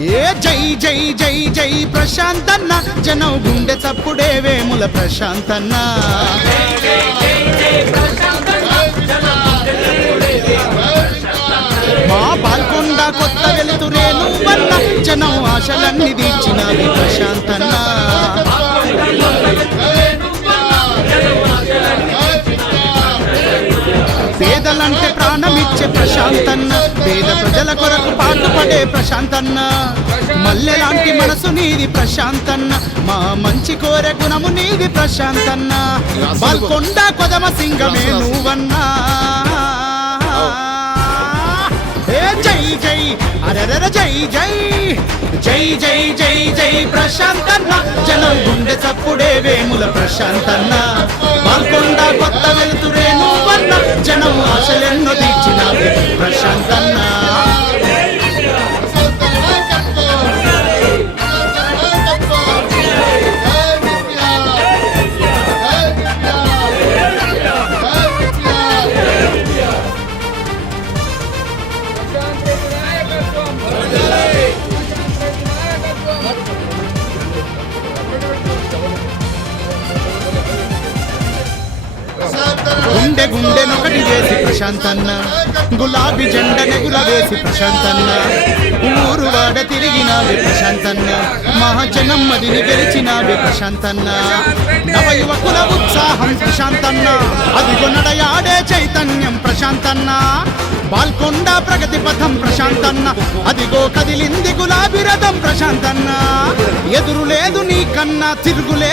ఏ జై జై జై జై ప్రశాంతన్న. జనం గుండె చప్పుడే వేముల ప్రశాంతన్న. మా పాల్కొండ కొత్త వెలుతురే నువ్వన్న. జనం ఆశలన్నీ తీర్చినవి ప్రశాంతన్న. ప్రాణమిచ్చే ప్రశాంతన్న. పేద ప్రజల కొరకు పాటుపడే ప్రశాంతన్న. మల్లెలాంటి మనసు నీది ప్రశాంతన్న. మా మంచి కోరే గుణము నీది ప్రశాంతన్న. బాల్కొండ కొదమ సింగమే నువ్వన్నా. ఏ జై జై అరరర జై జై. జై జై జై జై ప్రశాంతన్న. జనం గుండె చప్పుడే వేముల ప్రశాంతన్న. గుండె గుండె నొకటి చేసి ప్రశాంతన్న. గులాబీ జెండ నెగుల వేసి ప్రశాంతన్న. ఊరు వాడ తిరిగినావి ప్రశాంతన్న. మహాజనమ్మదిని మదిని గెలిచినావి ప్రశాంతన్న. నవ యువకుల ఉత్సాహం ప్రశాంతన్న. అది కొనడయాడే చైతన్యం ప్రశాంతన్న. బాల్కొండ ప్రగతి పథం ప్రశాంతన్న. అదిగో కదిలింది గులాబీ రథం ప్రశాంతన్న. ఎదురు లేదు నీ కన్నా తిరుగులే